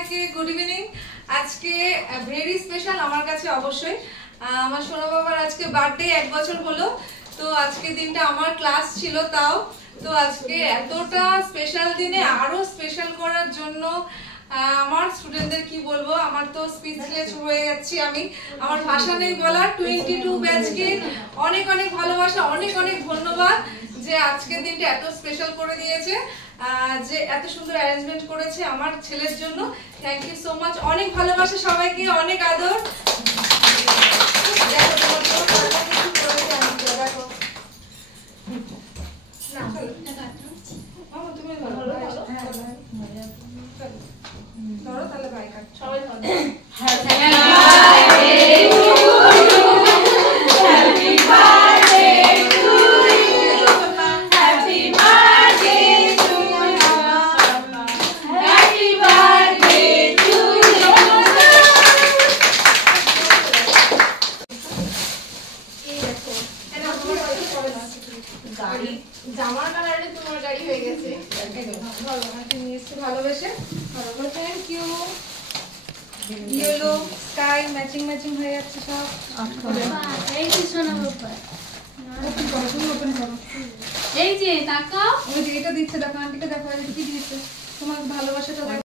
সবাইকে good evening. আজকে very special আমার কাছে অবশ্যই। আমার সোনা বাবার আজকে বার্থডে, 1 বছর হলো। তো আজকে দিনটা আমার ক্লাস ছিল তাও। তো আজকে এতটা স্পেশাল দিনে আরো স্পেশাল করার জন্য আমার স্টুডেন্টদের কি বলবো, আমার তো স্পিচলেস হয়ে যাচ্ছি আমি, আমার ভাষা নেই বলার। 22 ব্যাচকে অনেক অনেক ভালোবাসা, অনেক অনেক ধন্যবাদ যে আজকের দিনটা এত স্পেশাল করে দিয়েছে, যে এত সুন্দর অ্যারেঞ্জমেন্ট করেছে আমার ছেলের জন্য। Thank you so much. অনেক ভালোবাসা সবাইকে, অনেক আদর। ধরো তাহলে ভাই কাট, সবাই ভালো। জামার কালারে তোমার গাড়ি হয়ে গেছে। ভালোবেসে thank you. Yellow sky matching matching হয়ে যাচ্ছে সব। এই যে সোনা বাবা, ওপেন করো। এই যে তাকাও, ওই যে এটা দিচ্ছে, দেখো আন্টিকে দেখো, কি দিয়েছে তোমার ভালোবাসাটা।